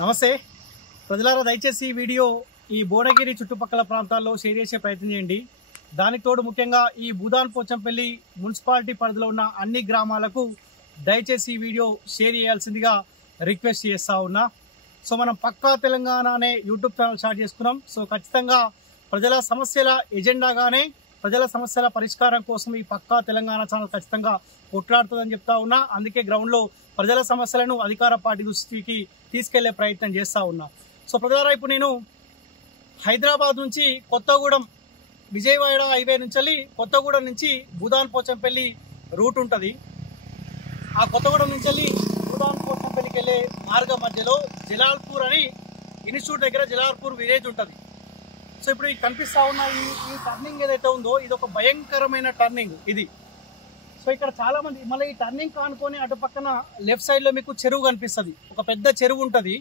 నమస్తే ప్రజలారా, దయచేసి ఈ వీడియో ఈ భువనగిరి చుట్టుపక్కల ప్రాంతాల్లో షేర్ చేసే ప్రయత్నం చేయండి. దానికి తోడు ముఖ్యంగా ఈ భూదాన్ పోచంపల్లి మున్సిపాలిటీ పరిధిలో ఉన్న అన్ని గ్రామాలకు దయచేసి ఈ వీడియో షేర్ చేయాల్సిందిగా రిక్వెస్ట్ చేస్తా ఉన్నా. సో మనం పక్కా తెలంగాణ అనే యూట్యూబ్ ఛానల్ స్టార్ట్ చేసుకున్నాం. సో ఖచ్చితంగా ప్రజల సమస్యల ఎజెండాగానే ప్రజల సమస్యల పరిష్కారం కోసం ఈ పక్కా తెలంగాణ ఛానల్ ఖచ్చితంగా కొట్లాడుతుందని చెప్తా ఉన్నా. అందుకే గ్రౌండ్లో ప్రజల సమస్యలను అధికార పార్టీ దృష్టికి తీసుకెళ్లే ప్రయత్నం చేస్తూ ఉన్నా. సో ప్రజలారా, ఇప్పుడు నేను హైదరాబాద్ నుంచి కొత్తగూడెం విజయవాడ హైవే నుంచి కొత్తగూడెం నుంచి భూదాన్ పోచంపల్లి రూట్ ఉంటుంది. ఆ కొత్తగూడెం నుంచి భూదాన్ పోచంపల్లికి వెళ్ళే మార్గం మధ్యలో జలాల్పూర్ అని ఇన్స్టిట్యూట్ దగ్గర జలాల్పూర్ విలేజ్ ఉంటుంది. సో ఇప్పుడు ఈ కనిపిస్తా ఉన్న ఈ టర్నింగ్ ఏదైతే ఉందో ఇది ఒక భయంకరమైన టర్నింగ్ ఇది. సో ఇక్కడ చాలా మంది మళ్ళీ ఈ టర్నింగ్ కానుకొని అటు పక్కన లెఫ్ట్ సైడ్ లో మీకు చెరువు కనిపిస్తుంది, ఒక పెద్ద చెరువు ఉంటుంది.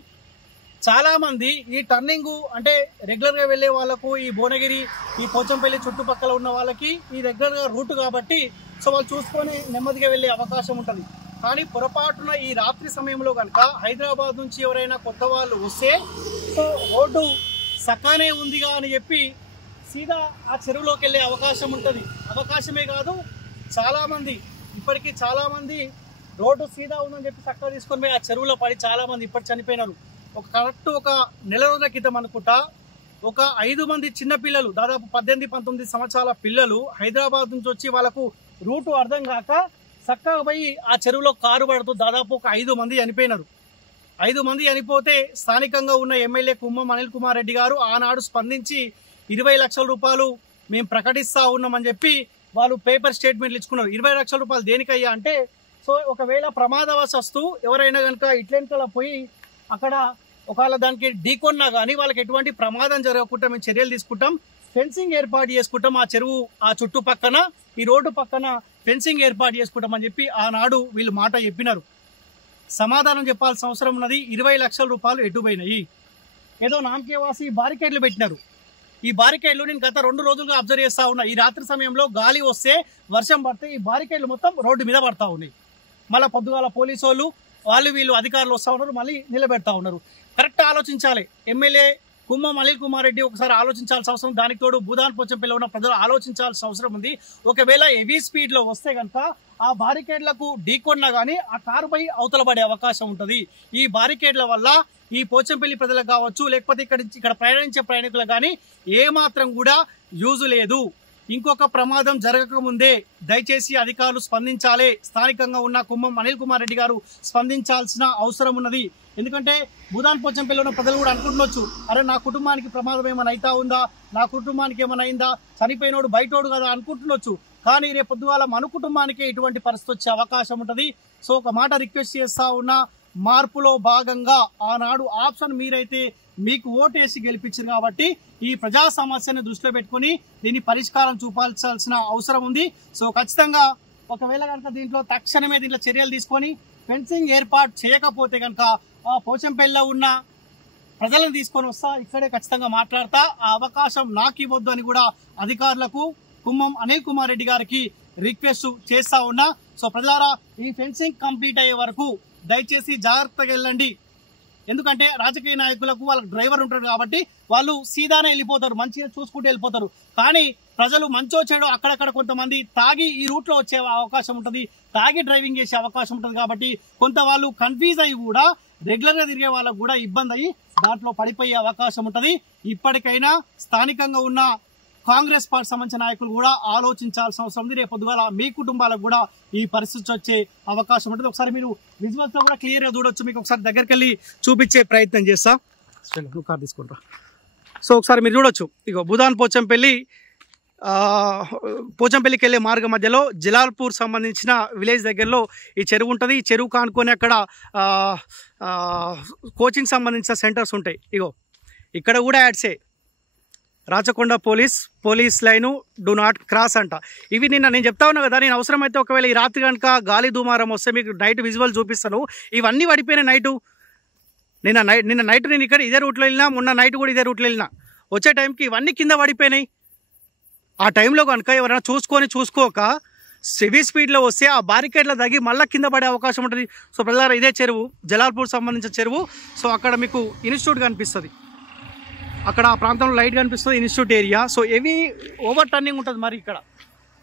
చాలా మంది ఈ టర్నింగ్ అంటే రెగ్యులర్ గా వెళ్లే వాళ్ళకు ఈ భువనగిరి ఈ పోచంపల్లి చుట్టుపక్కల ఉన్న వాళ్ళకి ఈ రెగ్యులర్ గా రూట్ కాబట్టి సో వాళ్ళు చూసుకొని నెమ్మదిగా వెళ్లే అవకాశం ఉంటుంది. కానీ పొరపాటున ఈ రాత్రి సమయంలో కనుక హైదరాబాద్ నుంచి ఎవరైనా కొత్త వాళ్ళు వస్తే సో రోడ్డు సకానే ఉందిగా అని చెప్పి సీదా ఆ చెరువులోకి వెళ్ళే అవకాశం ఉంటుంది. అవకాశమే కాదు, చాలా మంది ఇప్పటికీ చాలా మంది రోడ్డు సీదా ఉందని చెప్పి చక్కగా తీసుకొని పోయి ఆ చెరువులో పడి చాలా మంది ఇప్పటి చనిపోయినారు. ఒక నెల రోజుల క్రితం అనుకుంటా ఒక 5 మంది చిన్న పిల్లలు, దాదాపు 18-19 సంవత్సరాల పిల్లలు హైదరాబాద్ నుంచి వచ్చి వాళ్ళకు రూటు అర్థం కాక చక్కగా పోయి ఆ చెరువులో కారు పడుతూ దాదాపు ఒక 5 మంది చనిపోయినారు. 5 మంది చనిపోతే స్థానికంగా ఉన్న ఎమ్మెల్యే కుమ్మం అనిల్ కుమార్ రెడ్డి గారు ఆనాడు స్పందించి 20 లక్షల రూపాయలు మేము ప్రకటిస్తా ఉన్నామని చెప్పి వాళ్ళు పేపర్ స్టేట్మెంట్లు ఇచ్చుకున్నారు. 20 లక్షల రూపాయలు దేనికయ్యా అంటే సో ఒకవేళ ప్రమాదవశాత్తు ఎవరైనా కనుక ఇట్లెంకలా పోయి అక్కడ ఒకవేళ దానికి ఢీకొన్నా కానీ వాళ్ళకి ఎటువంటి ప్రమాదం జరగకుండా మేము చర్యలు తీసుకుంటాం, ఫెన్సింగ్ ఏర్పాటు చేసుకుంటాం, ఆ చెరువు ఆ చుట్టుపక్కన ఈ రోడ్డు పక్కన ఫెన్సింగ్ ఏర్పాటు చేసుకుంటామని చెప్పి ఆనాడు వీళ్ళు మాట చెప్పినారు. సమాధానం చెప్పాల్సిన అవసరం ఉన్నది. 20 లక్షల రూపాయలు ఎటుపోయినాయి? ఏదో నామకేవాసి బారికేడ్లు పెట్టినారు. ఈ బారికేడ్లు నేను గత 2 రోజులుగా అబ్జర్వ్ చేస్తా ఉన్నా. ఈ రాత్రి సమయంలో గాలి వస్తే వర్షం పడితే ఈ బారికేడ్లు మొత్తం రోడ్డు మీద పడతా ఉన్నాయి. మళ్ళీ పొద్దుగాల పోలీసు వాళ్ళు వీళ్ళు అధికారులు వస్తూ ఉన్నారు, మళ్ళీ నిలబెడతా ఉన్నారు. కరెక్ట్ ఆలోచించాలి. ఎమ్మెల్యే కుమ్మం అనిల్ కుమార్ రెడ్డి ఒకసారి ఆలోచించాల్సిన అవసరం, దానికి తోడు భూదాన్ పోచంపల్లిలో ఉన్న ప్రజలు ఆలోచించాల్సిన అవసరం ఉంది. ఒకవేళ హెవీ స్పీడ్ లో వస్తే కనుక ఆ బారికేడ్లకు ఢీకొన్నా కానీ ఆ కారు పై అవతల పడే అవకాశం ఉంటుంది. ఈ బారికేడ్ల వల్ల ఈ పోచంపల్లి ప్రజలకు కావచ్చు, లేకపోతే ఇక్కడ ప్రయాణించే ప్రయాణికులకు కానీ ఏమాత్రం కూడా యూజ్ లేదు. ఇంకొక ప్రమాదం జరగకముందే దయచేసి అధికారులు స్పందించాలి. స్థానికంగా ఉన్న కుమ్మం అనిల్ కుమార్ రెడ్డి గారు స్పందించాల్సిన అవసరం ఉన్నది. ఎందుకంటే భూదాన్ పోచంపల్లిలో ఉన్న ప్రజలు కూడా అనుకుంటున్నొచ్చు, అరే నా కుటుంబానికి ప్రమాదం ఏమైనా అవుతా ఉందా, నా కుటుంబానికి ఏమైనా అయిందా, చనిపోయినోడు బయటోడు కదా అనుకుంటున్నొచ్చు. కానీ రేపు పొద్దుగాల మన కుటుంబానికే ఇటువంటి పరిస్థితి వచ్చే అవకాశం ఉంటుంది. సో ఒక మాట రిక్వెస్ట్ చేస్తా ఉన్నా, మార్పులో భాగంగా ఆనాడు ఆప్షన్ మీరైతే మీకు ఓటేసి గెలిపించారు కాబట్టి ఈ ప్రజా సమస్యను దృష్టిలో పెట్టుకుని దీన్ని పరిష్కారం చూపాల్సిన అవసరం ఉంది. సో ఖచ్చితంగా ఒకవేళ కనుక దీంట్లో తక్షణమే దీంట్లో చర్యలు తీసుకొని ఫెన్సింగ్ ఏర్పాటు చేయకపోతే కనుక ఆ పోచంపల్లిలో ఉన్న ప్రజలను తీసుకొని వస్తా, ఇక్కడే ఖచ్చితంగా మాట్లాడతా. ఆ అవకాశం నాకు ఇవ్వద్దు అని కూడా అధికారులకు కుమ్మం అనిల్ కుమార్ రెడ్డి గారికి రిక్వెస్ట్ చేస్తా ఉన్నా. సో ప్రజలారా, ఈ ఫెన్సింగ్ కంప్లీట్ అయ్యే వరకు దయచేసి జాగ్రత్తగా వెళ్ళండి. ఎందుకంటే రాజకీయ నాయకులకు వాళ్ళకి డ్రైవర్ ఉంటారు కాబట్టి వాళ్ళు సీదానే వెళ్ళిపోతారు, మంచిగా చూసుకుంటూ వెళ్ళిపోతారు. కానీ ప్రజలు మంచో చెడో అక్కడక్కడ కొంతమంది తాగి ఈ రూట్లో వచ్చే అవకాశం ఉంటుంది, తాగి డ్రైవింగ్ చేసే అవకాశం ఉంటుంది. కాబట్టి కొంత వాళ్ళు కన్ఫ్యూజ్ అయ్యి కూడా రెగ్యులర్ గా తిరిగే వాళ్ళకు కూడా ఇబ్బంది అయ్యి దాంట్లో పడిపోయే అవకాశం ఉంటుంది. ఇప్పటికైనా స్థానికంగా ఉన్న కాంగ్రెస్ పార్టీ సంబంధించిన నాయకులు కూడా ఆలోచించాల్సిన అవసరం ఉంది. రేపు పొద్దుగాల మీ కుటుంబాలకు కూడా ఈ పరిస్థితి వచ్చే అవకాశం ఉంటుంది. ఒకసారి మీరు విజువల్స్ లో కూడా క్లియర్ గా చూడొచ్చు. మీకు ఒకసారి దగ్గరికి వెళ్ళి చూపించే ప్రయత్నం చేస్తా. కార్ తీసుకుంటా. సో ఒకసారి మీరు చూడొచ్చు, ఇగో భూదాన్ పోచంపల్లికి వెళ్ళే మార్గం మధ్యలో జలాల్పూర్ సంబంధించిన విలేజ్ దగ్గరలో ఈ చెరువు ఉంటుంది. ఈ చెరువు కానుకొని అక్కడ కోచింగ్ సంబంధించిన సెంటర్స్ ఉంటాయి. ఇగో ఇక్కడ కూడా యాడ్సే Rachakonda police line do not cross అంట. ఇవి నేను చెప్తా ఉన్నా కదా, నేను అవసరమైతే ఒకవేళ ఈ రాత్రి కనుక గాలి దుమారం వస్తే మీకు నైట్ విజువల్ చూపిస్తాను. ఇవన్నీ పడిపోయిన నైటు నిన్న నైట్ నేను ఇక్కడ ఇదే రూట్లో వెళ్ళినా, మొన్న నైట్ కూడా ఇదే రూట్లో వెళ్ళినా, వచ్చే టైంకి ఇవన్నీ కింద పడిపోయినాయి. ఆ టైంలో కనుక ఎవరైనా చూసుకోక హెవీ స్పీడ్లో వస్తే ఆ బారికేడ్లో తగ్గి మళ్ళీ కింద పడే అవకాశం ఉంటుంది. సో ప్రజలారా ఇదే చెరువు, జలాల్పూర్ సంబంధించిన చెరువు. సో అక్కడ మీకు ఇన్స్టిట్యూట్ కనిపిస్తుంది, అక్కడ ఆ ప్రాంతంలో లైట్ కనిపిస్తుంది, institute area. So heavy over turning ఉంటుంది, మరి ఇక్కడ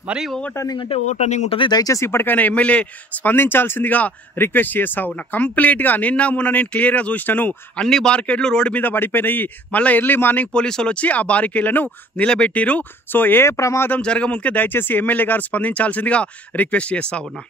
మరీ ఓవర్ టర్నింగ్ అంటే ఓవర్ టర్నింగ్ ఉంటుంది. దయచేసి ఇప్పటికైనా ఎమ్మెల్యే స్పందించాల్సిందిగా రిక్వెస్ట్ చేస్తా ఉన్నా. కంప్లీట్గా మొన్న నేను క్లియర్గా చూసినాను, అన్ని బారికేడ్లు రోడ్డు మీద పడిపోయినాయి. మళ్ళీ ఎర్లీ మార్నింగ్ పోలీసు వాళ్ళు వచ్చి ఆ బారికేడ్లను నిలబెట్టిరు. సో ఏ ప్రమాదం జరగముందుకే దయచేసి ఎమ్మెల్యే గారు స్పందించాల్సిందిగా రిక్వెస్ట్ చేస్తా ఉన్నా.